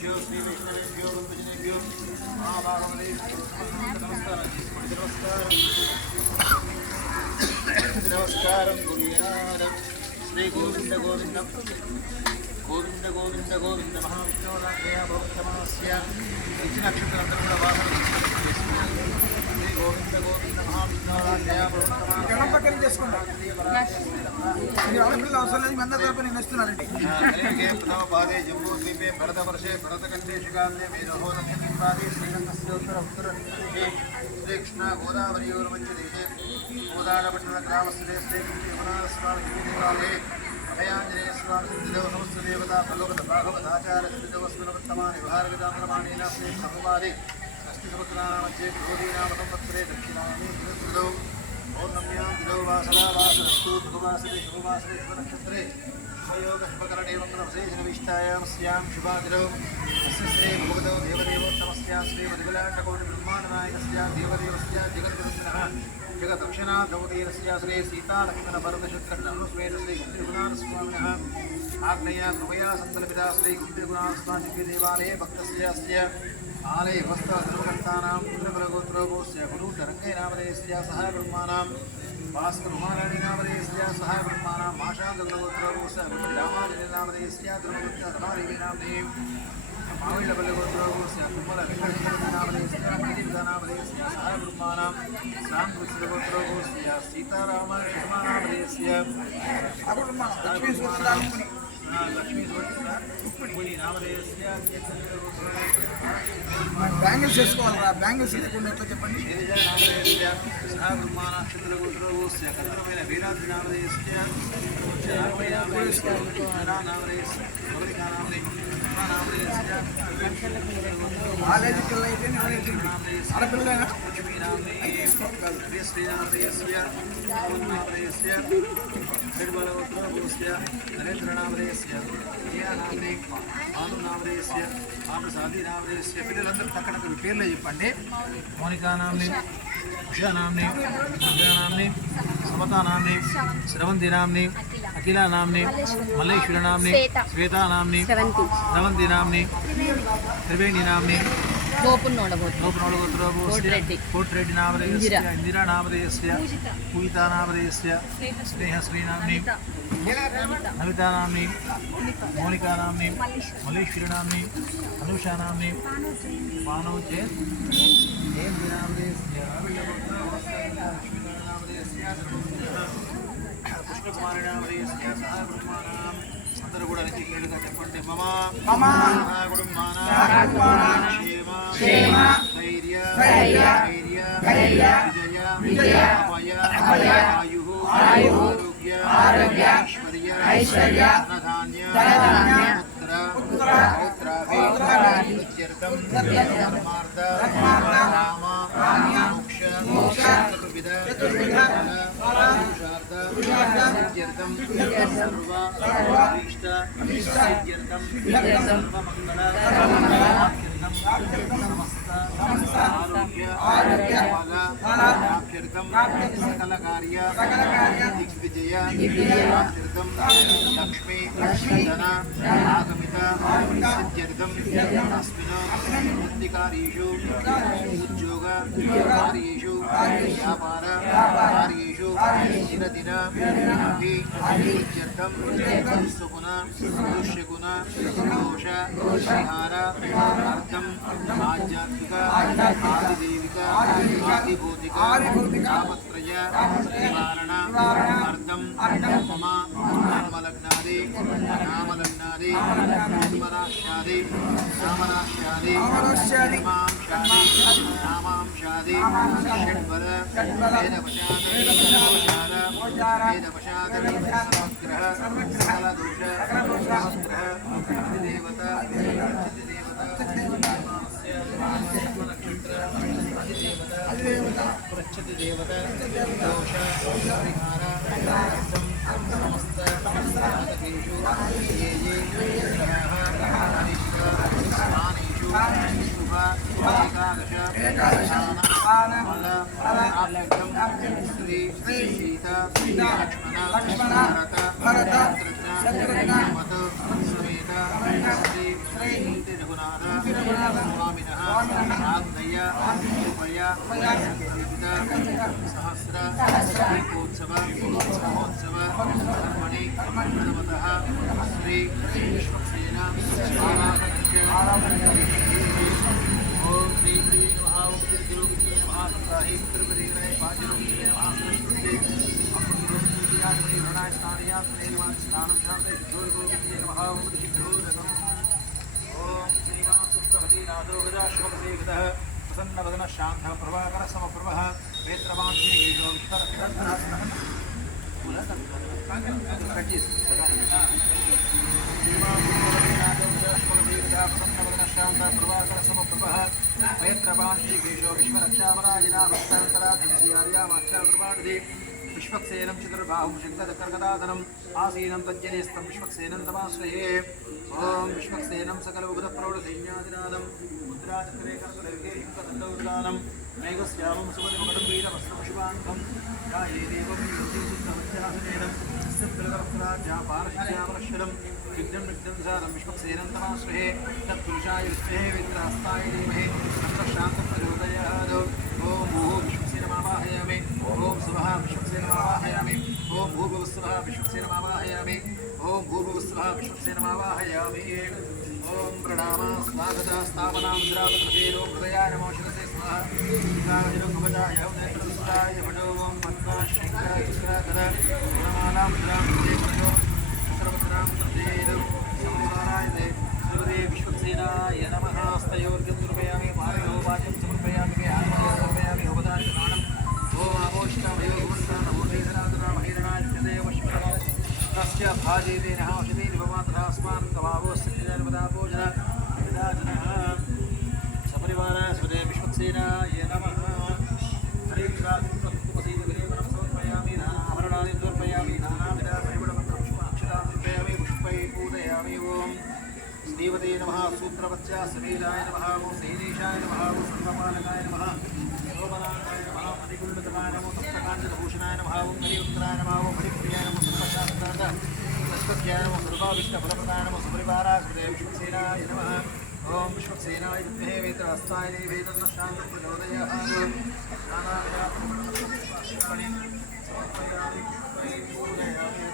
శ్రీదేవేభ్యో శ్రీ వైష్ణవేభ్యో బంధుజనేభ్యో మహాభాగవతే నమస్కారం చేసుకోండి. నమస్కారం గురుయార శ్రీ గోవింద గోవింద గోవింద గోవింద గోవింద మహావిష్ణురాజ్ఞయ భవత్తమాస్య ఇచ్చిన నక్షత్రాలందరూ కూడా వాహనం శ్రీ గోవింద గోవింద మహావిష్ణురాజ్ఞయ భవత్తమాస్య చేసుకోండి. అవసరం లేదు, మంద తరపు నేను వస్తున్నానండి. ప్రథమ పాదే జమ్మూ ద్వీపే భరతవర్షే భరతఖండే శిఖాంతే వేదహోదపాదే శ్రీరంగస్య ఉత్తర ఉత్తర శ్రీ కృష్ణ గోదావరియోర్మధ్య దేశే గోదావరిపట్టణ గ్రామస్థే శ్రీ యమునాస్వామి దేవాలయే అభయాంజనేయ స్వామి సిద్ధిదేవ సమస్త దేవతా ప్రలోకత భాగవతాచార్య సిద్ధిదేవస్వరవర్తమాని భారవిదామరమాణేన శ్రీ ప్రభుపాదే షష్ఠి సముద్రానామధ్యే గోదీనామ సంవత్సరే దక్షిణాయనే దినో పౌర్ణమ్యాం దినో వాసనా వాసనస్తు భువాసరే శుభవాసరే శుభనక్షత్రే శుభయోగ శుభకరణే మంగళవిశేషణవిష్టాయాం స్యాం శుభాదినో అస్య శ్రీ భగవతో దేవదేవోత్తమస్యాం శ్రీ మదిగలాండకోటి బ్రహ్మాండనాయకస్యాం దేవదేవస్య జగద్గురునః జగదక్షిణా ద్రౌపదీరస్య శ్రీ సీతాలక్ష్మణ భరతశత్రుఘ్నశ్వేత శ్రీ గురునాథస్వామినః ఆగ్నేయ కృపయా సంకల్పితా శ్రీ గురునాథస్వామి దేవాలయే భక్తస్య అస్య ఆలయ వస్త్ర ధర్మకర్తానాం ఇంద్రబలగోత్రోభోస్య గురుతరంగై నామధేయస్య సహ బ్రహ్మాణాం భాస్కరుమారాణి నామధేయస్య సహ బ్రహ్మాణాం మాషాంతగోత్రోభోస్య రామాజని నామధేయస్య ధర్మగుప్త రమాదేవి నామధేయం మావిళ్ళబల్లగోత్రోభోస్య తుమ్మల వెంకటేశ్వరనామధేయస్య మణినామధేయస్య సహ బ్రహ్మాణాం శ్రాంకృష్ణగోత్రోభోస్య సీతారామ శర్మనామధేయస్య లక్ష్మీ బ్యాంగిల్స్ చేసుకోవాలరా, బ్యాంగిల్స్ లేకుండా ఎట్లా చెప్పండి. కాలేజీ పిల్లలు అయితే ఆడపిల్లలైనా నరేంద్రనామధేయస్య ప్రియానామనే భానునామధేయస్య ఆప్రసాదీనామధేయస్య పిల్లలందరూ తక్కడ పేర్లు చెప్పండి. మౌనికానామ్ని ఉషానామ్ని విద్యానామ్ని సమతానామ్ని శ్రవంతినామ్ని అఖిలానామ్ని మల్లేశ్వరనామ్ని శ్వేతానామ్ని శ్రవంతినామ్ని త్రివేణినామ్ని కోట్రెడ్డి నామధేయస్య ఇందిరా నామధేయస్య పూజితా నామధేయస్య స్నేహశ్రీనామ్ని నవితానామ్ని మౌనికానామ్ని మల్లేశ్వరనామ్ని అనూషానామ్ని మానవచే కృష్ణకుమారి నామధేయస్య సహ బ్రహ్మాణాం అందరూ కూడా నిజంగా చెప్పండి. మమ కుటుంబానాం క్షేమ ధైర్య విజయ అభయ ఆరోగ్య ఐశ్వర్య ధనధాన్య పుత్రాభివృద్ధ్యర్థం ధర్మార్థ కామ మోక్ష చతుర్విధ సిద్ధ్యర్థం సర్వాభీష్ట సిద్ధ్యర్థం సమస్త ఆరోగ్య ఫలాభ్యర్థం సకల కార్య దిగ్విజయ లక్ష్మీ ధన ఆగమిత సిద్ధ్యర్థం అస్మిన్ వృత్తికార్యేషు ఉద్యోగ కార్యేషు వ్యాపార కార్యేషు దినదిన అభివృద్ధ్యర్థం సుగుణ దుష్యగుణ దోష పరిహార అర్థం ఆధ్యాత్మిక ఆదిదేవిక ఆదిభౌతిక తాపత్రయ నివారణ అర్థం మమ జన్మలగ్నాది నామలగ్నాది జన్మరాశ్యాది నామరాశ్యాది జన్మాంశాది నామాంశాది షడ్వర వేదవశాద సమగ్రహ సకలదోష సమగ్రహ దేవత ప్రచ్చతి దేవత దోష పరిహార సమస్త జాతకేషు ఏ గ్రహ స్థానేషు శుభ ఏకాదశ ఫల ఆలక్ష్యం శ్రీ సీత లక్ష్మణ భరత శత్రుఘ్న సమేత శ్రీ శ్రీ రఘునాథ స్వామినః ఆగ్నేయ ఉభయ సహస్ర దీపోత్సవ మహోత్సవ కర్మణి ప్రథమతః శ్రీ విశ్వక్సేన ఓం శ్రీ శ్రీ మహావృత్తిరుగిరి మహాసాహి త్రిపురీరే పాజరుగిరి మహాసరస్వతి అమృతోపయామి ప్రణాయ స్నానయాత్రే స్నానం శాంతే శుద్ధోర్గోవిందే మహావృత్తిరుగతం ఓం శ్రీమాసుప్రవతి నాదోగజా శుభసేవితః ప్రసన్నవదన శాంత ప్రభాకర సమప్రభః వేత్రవాంశే గీజో विश्वक्सेनं चतुर्बाहुं शङ्करकर्कदाधनम् आसीनं तज्जनेस्तं विश्वक्सेनं तमाश्रये ॐ विश्वक्सेनं सकलबुधप्रौढसैन्यादिनादं मुद्राचक्रे कर्कटयुगे हिंकदण्डौर्दानं नैगस्यामं सुबलिमकटं वीरवस्त्रपशुवाङ्कं ध्याये देवं शुद्धवत्यासनेनं सत्कृतवक्त्राज्ञापारश्यामलक्षणं विघ्नं विघ्नंसारं विश्वक्सेनं तमाश्रये तत्पुरुषाय विद्महे विद्रास्ताय धीमहि तन्नः प्रचोदयात् ॐ भूः विश्वक्सेनमावाहयामि ॐ सुवः विश्वक्सेनमावाहयामि ॐ भूर्भुवस्सुवः विश्वक्सेनमावाहयामि ॐ भूर्भुवस्सुवः विश्वक्सेनमावाहयामि ॐ प्रणाम स्वागत स्थापनां द्रावकृतेनो हृदयाय नमो शिरसे स्वाहा शिखावजनं कवचाय नेत्रदुष्टाय भटो ॐ पद्मा शङ्कराकर गुणमालां द्रावकृते प्रजो सर्वत्रां प्रत्येन संसाराय ते श्रीमते विश्वक्सेनाय नमः हस्तयोर्घ्यं समर्पयामि पादयो वाचं समर्पयामि आत्मयो समर्पयामि उपदानदानम् ॐ आमोष्टामयो भुवस्तानमूर्धेधनादना महिरणायत्यदेव शिवः तस्य भाजेतेन औषधेन भवान्तरास्मान् कवावोस्तिजनपदापोजन यदाजनः सपरिवाराय स्मृते विश्वक्सेनाय नमः हरे कृष्णादिप्रभुपसीदगरे वरं समर्पयामि नानाभरणानि समर्पयामि नानाविधपरिमलपत्रपुष्पाक्षरान् समर्पयामि पुष्पैः पूजयामि ॐ श्रीमते नमः सूत्रवत्या समीराय नमः ॐ श्रीदेशाय नमः ॐ सर्वपालकाय नमः शोभनाय नमः हरिकुण्डतमाय नमो तप्तकाञ्चनभूषणाय नमः ॐ हरिउत्तराय नमः ॐ हरिप्रियाय नमो सर्वशास्त्रार्थ तस्मद्याय नमो सर्वाभीष्टफलप्रदाय नमो सपरिवाराय स्मृते विश्वक्सेनाय नमः ॐ विश्वक्सेनाय विद्महे वेत्रहस्ताय वेदन्न शान्तं प्रचोदयात् नानाविधपरिमलपत्रपुष्पाक्षराणि समर्पयामि पुष्पैः पूजयामि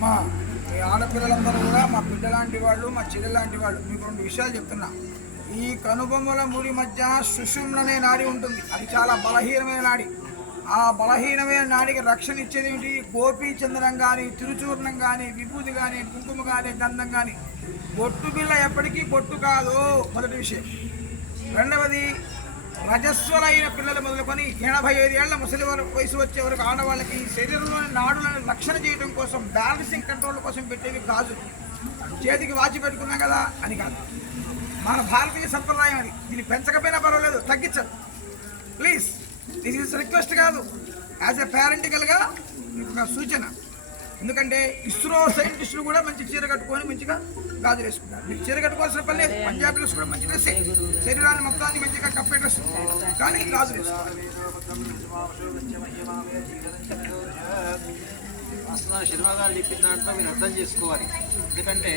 మా మీ ఆడపిల్లలందరూ కూడా మా బిడ్డ లాంటి వాళ్ళు మా చెల్లె లాంటి వాళ్ళు మీకు రెండు విషయాలు చెప్తున్నా. ఈ కనుబొమ్మల ముడి మధ్య సుషుమ్న అనే నాడి ఉంటుంది. అది చాలా బలహీనమైన నాడి. ఆ బలహీనమైన నాడికి రక్షణ ఇచ్చేది ఏమిటి? గోపీచందనం కానీ, తిరుచూర్ణం కానీ, విభూతి కానీ, కుంకుమ కానీ, గంధం కానీ. బొట్టు బిళ్ళ ఎప్పటికీ బొట్టు కాదు, మొదటి విషయం. రెండవది, రజస్వలైన పిల్లలు మొదలుకొని 85 ఏళ్ల ముసలి వయసు వచ్చే వరకు ఆడవాళ్ళకి శరీరంలోని నాడులను రక్షణ చేయడం కోసం, బ్యాలెన్సింగ్ కంట్రోల్ కోసం పెట్టేవి గాజులు. చేతికి వాచి పెట్టుకున్నాం కదా అని కాదు, మన భారతీయ సంప్రదాయం అది. దీన్ని పెంచకపోయినా పర్వాలేదు, తగ్గించదు ప్లీజ్. దిస్ ఈజ్ రిక్వెస్ట్ కాదు, యాజ్ ఎ పేరెంటికల్గా ఒక సూచన. ఎందుకంటే ఇస్రో సైంటిస్టులు కూడా మంచి చీర కట్టుకొని మంచిగా గాజులు వేసుకుంటారు. మీరు చీర కట్టుకోవాల్సిన పని లేదు. పంజాబ్ డ్రెస్ కూడా మంచి డ్రెస్సే, శరీరాన్ని మొత్తాన్ని మంచిగా కప్పే డ్రెస్, కానీ గాజులు వేసుకోవాలి. శర్మ గారు చెప్పిన దాంట్లో మీరు అర్థం చేసుకోవాలి. ఎందుకంటే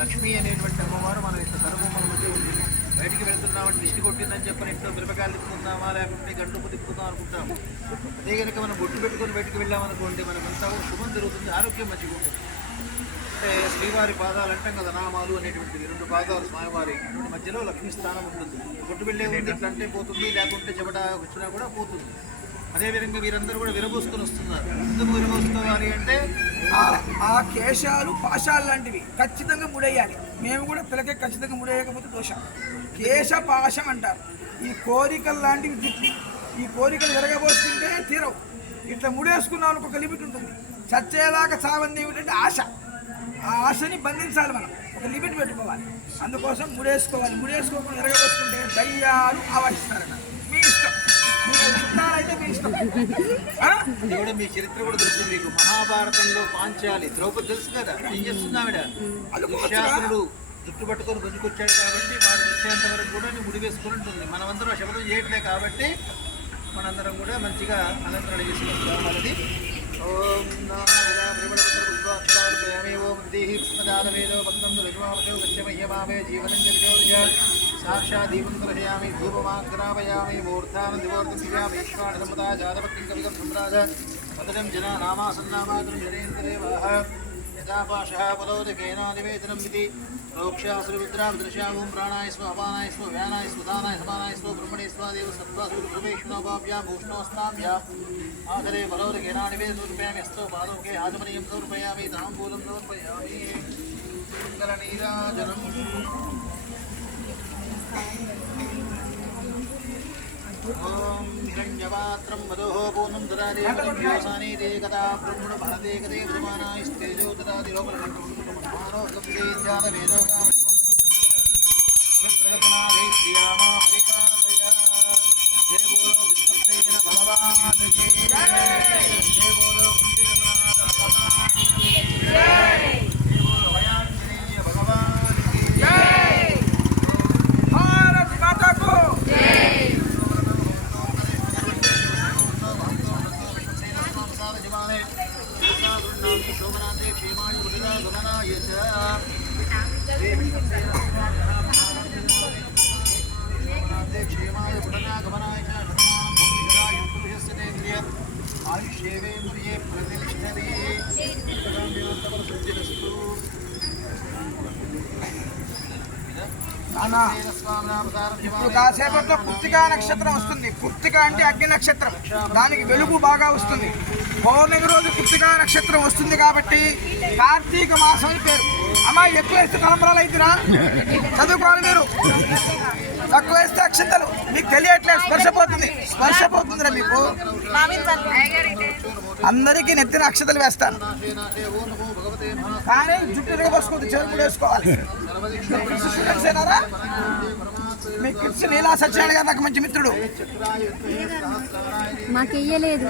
లక్ష్మి అనేటువంటి అమ్మవారు మనం ఇంత కనుబొమ్మల మధ్య ఉంది. బయటికి వెళ్తున్నామంటే దిష్టి కొట్టిందని చెప్పని ఇంట్లో మిరపకాయలు తిప్పుకుందామా లేకుంటే గంటుపు తిప్పుకుందాం అనుకుంటాము. అదే కనుక మనం బొట్టు పెట్టుకొని బయటికి వెళ్ళామనుకోండి, మనమంతా శుభం జరుగుతుంది, ఆరోగ్యం మంచిగా ఉంటుంది. అంటే శ్రీవారి పాదాలు అంటాం కదా, నామాలు అనేటువంటివి 2 పాదాలు స్వామివారి మధ్యలో లక్ష్మీ స్థానం ఉంటుంది. బొట్టు వెళ్ళే ఉంది ఇట్లా అంటే పోతుంది, లేకుంటే చెమట వచ్చినా కూడా పోతుంది. అదేవిధంగా వీరందరూ కూడా విరబోసుకొని వస్తున్నారు. ఎందుకు విరబోసుకోవాలి అంటే ఆ కేశాలు పాశాలు లాంటివి ఖచ్చితంగా ముడేయాలి. మేము కూడా పిల్లకి ఖచ్చితంగా ముడేయకపోతే దోషం. కేశ పాశం అంటారు. ఈ కోరికలు లాంటివి తిప్పి ఈ కోరికలు విరగబోసుకుంటే తీరవు. ఇట్లా ముడేసుకున్నాం ఒక లిమిట్ ఉంటుంది. చచ్చేలాగా చావంది ఏమిటంటే ఆశ. ఆ ఆశని బంధించాలి, మనం ఒక లిమిట్ పెట్టుకోవాలి. అందుకోసం ముడేసుకోవాలి. ముడేసుకోకుండా విరగబోసుకుంటే దయ్యాలు ఆవాహిస్తారట. మీ ఇష్టం, చుట్టాలైతే మీ ఇష్టం. ఇది కూడా మీ చరిత్ర కూడా తెలుసు మీకు. మహాభారతంలో పాంచాలి ద్రౌపది తెలుసు కదా, ఏం చేస్తున్నావిడ దుశ్శాసనుడు జుట్టు పట్టుకొని గుంజుకొచ్చాడు కాబట్టి వాడు వచ్చేంత వరకు కూడా ముడి వేసుకుని ఉంటుంది. మనమందరం శబ్దం చేయట్లే కాబట్టి మనందరం కూడా మంచిగా అలంకరణ చేసుకుంటాం. వాళ్ళది ఓం स्मदानवेदो भक्तं विद्वांसो गच्छमह्यमावे जीवनं जर्जोर्ज साक्षादीपं दर्शयामि धूपमाग्रापयामि मूर्धानदिवोर्धयामि ईश्वाणसम्पदा जातभक्तिं कविकं सम्राज पदजं जना नामासन्नामातुं जनेन्द्रदेवाः यथापाशः पदोदकेन निवेदनं विधि रोक्षासुरविद्राविदृशावं प्राणाय स्व अपानाय स्व व्यानाय स्व दानाय समानाय स्व ब्रह्मणे स्वादेव सत्त्वासुरभूमेष्णोपाभ्यां भूष्णोस्ताभ्याम् आधरे पदोदकेन निवेदनरूपयामि हस्तो पादोके आचमनीयं समर्पयामि ताम्बूलं समर्पयामि मङ्गलनीराजनम् ओम हिरण्यपात्रं मधोः पूर्णं ददाति व्यासानि ते कदा ब्रह्मण भारते कदे विद्यमानाय स्तेजो ददाति लोकमानो गम्भीरे ज्ञानवेदो प्रगतनादे श्रीरामा हरिपादया जय बोलो विश्वसेन भगवान की जय बोलो कुंतीरनाथ भगवान की जय बोलो भयांजनेय भगवान की जय भारत माता को शोभनाते क्षेमाय बुद्धा गमनाय च क्षेमाय बुद्धा गमनाय च शतमानभूतिरायुक्तभिषस्यतेन्द्रिय आयुष्येवेन्द्रिये प्रतिष्ठते ఇప్పుడు కాసేపట్లో కృత్తికా నక్షత్రం వస్తుంది. కృత్తిక అంటే అగ్ని నక్షత్రం, దానికి వెలుగు బాగా వస్తుంది. పౌర్ణమి రోజు కృత్తికా నక్షత్రం వస్తుంది కాబట్టి కార్తీక మాసం అని పేరు. అమ్మాయి ఎక్కువ వేస్తే తలంబరాలు అయితేనా చదువుకోవాలి, మీరు తక్కువ వేస్తే అక్షంతలు. మీకు తెలియట్లేదు, స్పర్శపోతుందిరా మీకు. అందరికీ నెత్తిన అక్షతలు వేస్తాను, కానీ జుట్టు రేపోసుకోవద్దు, చెరువు కూడా వేసుకోవాలి. తెలిసేనారా మీ కిడ్స్ నీలా సత్యనారాయణ గారు నాకు మంచి మిత్రుడు. మాకేయలేదు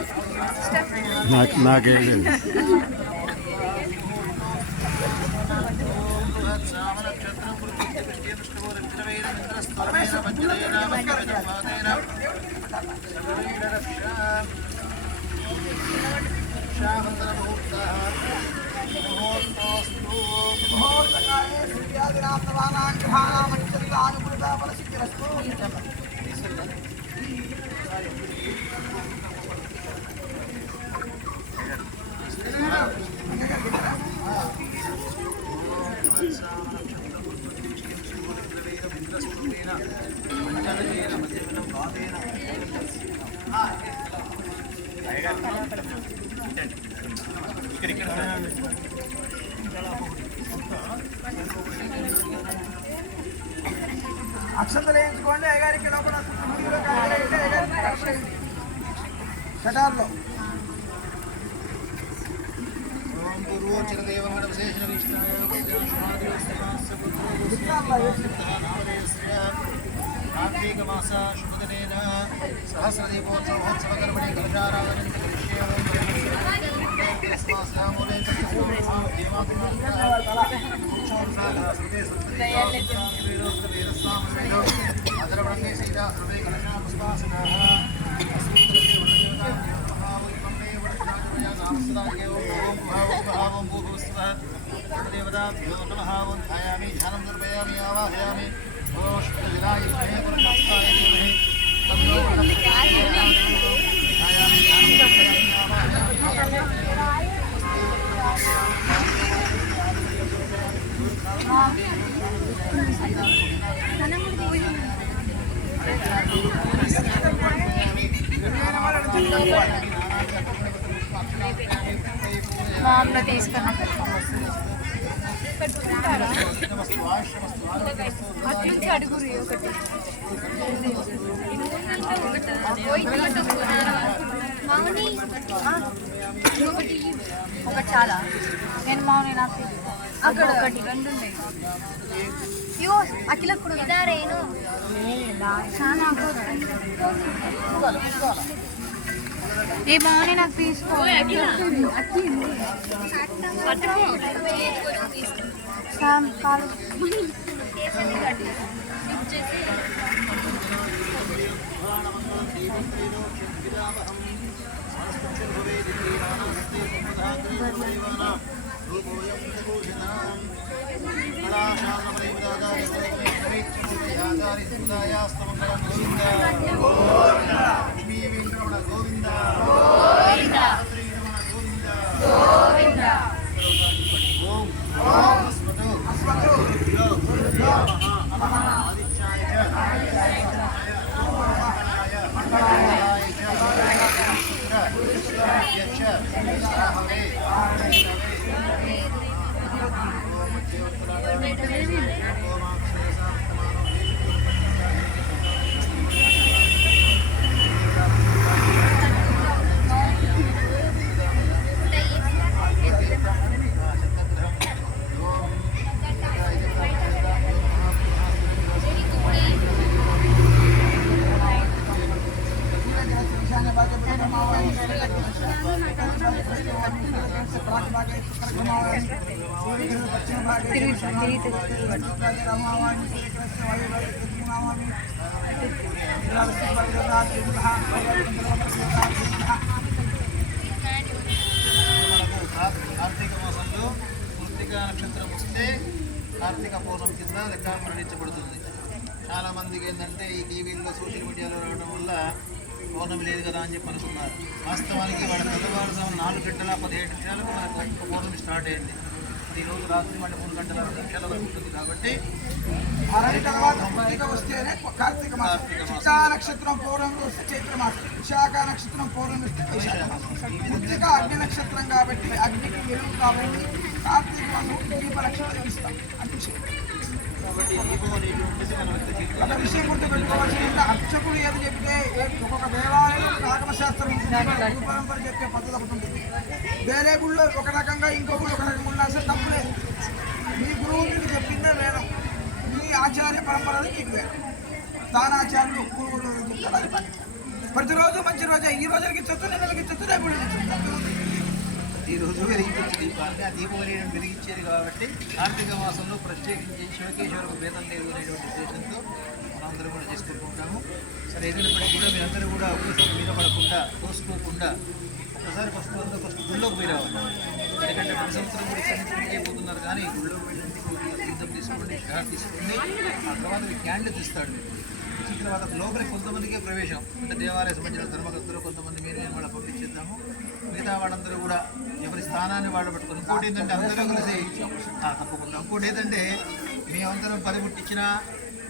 అక్షంతలు వేయించుకోండి. అయ్యగారికి లోపల షటార్లో కార్తీక మాస శుభదినేన సహస్రదీపోత్సవోత్సవకర్మణి కలశారాధనం అదరవణంగే సీతా సర్వే కలశా పుష్పాసనా देवताभ्यो नमः ओं ध्यायामि ध्यानं दर्पयामि आवाहयामि ओं शुद्धजलाय स्महे पुरुषाय देमहे तन्नो ध्यायामि ध्यानं दर्पयामि మామూలు తీసుకున్నా అడుగురు ఒకటి ఒకటి చాలా నేను మామూలు నాకు అక్కడ ఒకటి రెండు ఉన్నాయి. అయ్యో అఖిల కూడా ఇదారేను ఏ బాగున్నాయి నాకు తీసుకో. కాలు కార్తీక మాసంలో కృత్తికా నక్షత్రం వస్తే కార్తీక పౌర్ణమి కింద లెక్క పరిగణించబడుతుంది. చాలామందికి ఏంటంటే ఈ టీవీల్లో సోషల్ మీడియాలో రావడం వల్ల పౌర్ణమి లేదు కదా అని చెప్పి అనుకున్నారు. వాస్తవానికి వాళ్ళ తెల్లవారుజాము 4:17 మనకు పౌర్ణమి స్టార్ట్ అయింది. ఈరోజు రాత్రి మళ్ళీ 3:02 వరకు ఉంటుంది. కాబట్టి వస్తేనే కార్తీక మాసం, చిత్తా నక్షత్రం పౌర్ణమి వస్తే చైత్ర మాసం, విశాఖ నక్షత్రం పౌర్ణమి వస్తే వైశాఖ మాసం. కృత్తిక అగ్ని నక్షత్రం కాబట్టి అగ్నికి వెలుగు కాబట్టి కార్తీక మాసం దీప నక్షత్రం ఇస్తాం అని విషయం. ఒక విషయం గుర్తుపెట్టుకోవాల్సింది, అర్చకులు ఏది చెప్తే ఒక్కొక్క దేవాలయంలో ఆగమశాస్త్రం గురు పరంపర చెప్పే పద్ధతి ఒకటి ఉంటుంది. వేరే గుళ్ళో ఒక రకంగా ఇంకో గుళ్ళు ఒక రకంగా ఉన్నా సరే తప్పులేదు. మీ గురువు మీకు చెప్పిందే వేదం, మీ ఆచార్య పరంపర మీకు వేదం. స్థానాచార్యులు గురువులు చెప్తారు అది పని. ప్రతిరోజు మంచి రోజే, ఈ రోజుకి చెప్తూ నెలకి చెప్తూ రేపు ఈ రోజు వెలిగించే దీపాన్ని ఆ దీపం వెలిగడం వెలిగించేది కాబట్టి కార్తీక మాసంలో ప్రత్యేకించి శివకేశ్వరకు భేదం లేదు అనేటువంటి ఉద్దేశంతో మనందరం కూడా చేసుకుంటూ ఉంటాము. సరే, ఏదైనప్పటికీ కూడా మీరందరూ కూడా ఒక్కసారి మీద పడకుండా తోసుకోకుండా ఒకసారి ఫస్ట్ గుళ్ళోకి పోయి రావాలి. ఎందుకంటే ప్రతి సంవత్సరం కూడా ఇక్కడి నుంచి అయిపోతున్నారు, కానీ గుళ్ళోకి వెళ్ళండి, తీర్థం తీసుకోండి, షార్ తీసుకోండి. ఆ తర్వాత మీ క్యాండిల్ తీస్తాడు. ఇచ్చిన తర్వాత లోపలికి కొంతమందికే ప్రవేశం, అంటే దేవాలయ సంబంధించిన ధర్మకర్తలు కొంతమంది మీరు నేను వాళ్ళ పంపించేద్దాము. మిగతా వాళ్ళందరూ కూడా ఎవరి స్థానాన్ని వాళ్ళు పెట్టుకుని. ఇంకోటి ఏంటంటే అందరూ కలిసి తప్పకుండా. ఇంకోటి ఏంటంటే మేమందరం 10 పుట్టించినా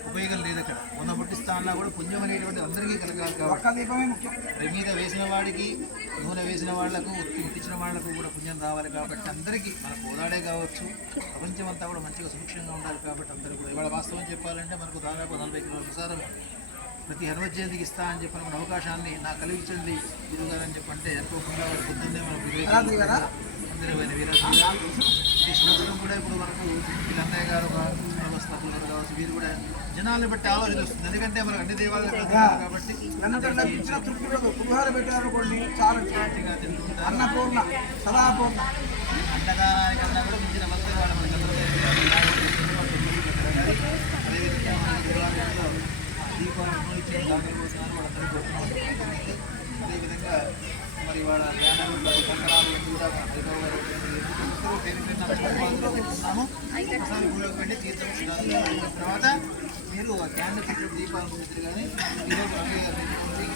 ఉపయోగం లేదు. అక్కడ 100 పుట్టిస్తానన్నా కూడా పుణ్యం అనేటువంటి అందరికీ కలగాలి కాబట్టి మీద వేసిన వాడికి, నూనె వేసిన వాళ్లకు, ముట్టించిన వాళ్లకు కూడా పుణ్యం రావాలి. కాబట్టి అందరికీ మన కోదాడే కావచ్చు, ప్రపంచం అంతా కూడా మంచిగా సుభిక్షంగా ఉండాలి. కాబట్టి అందరూ కూడా ఇవాళ వాస్తవం చెప్పాలంటే మనకు దాదాపు 40 కిలోల ప్రసారం ప్రతి హనుమ జయంతికి ఇస్తా అని చెప్పి మన అవకాశాన్ని నాకు కలిగించండి గురుగారని చెప్పంటే అనుకోకుండా వాడు పొద్దున్నే మనకు అందరమైన వీరాజు ఈ సంవత్సరం కూడా ఇప్పుడు మనకు వీళ్ళన్నయ్య గారు వ్యవస్థాపకులు గారు కావచ్చు, వీరు కూడా జనాలను బట్టి ఆలోచన వస్తుంది. ఎందుకంటే మనకు అన్ని దేవాలయాలు కాబట్టి అన్నదానానికన్నా కూడా మించిన భక్తులు వాళ్ళు మనకి అదేవిధంగా మన దేవాలయంలో దీపాలను ఇచ్చిన దానికోసారి వాళ్ళందరూ కోరుతున్నాము. అదేవిధంగా మరి వాళ్ళ జ్ఞానాలు కంకణాలు కూడా ఉన్నాము. ఒకసారి గుళ్ళోకి వెళ్ళి తీర్థం అయిన తర్వాత మీరు ఆ క్యాండిల్ తీర్థ దీపాలు ముందు కానీ ఈరోజు రవి గారు తీసుకోండి,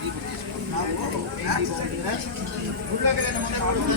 దీపం తీసుకుంటున్నాము. గుళ్ళోకి వెళ్ళిన ముందు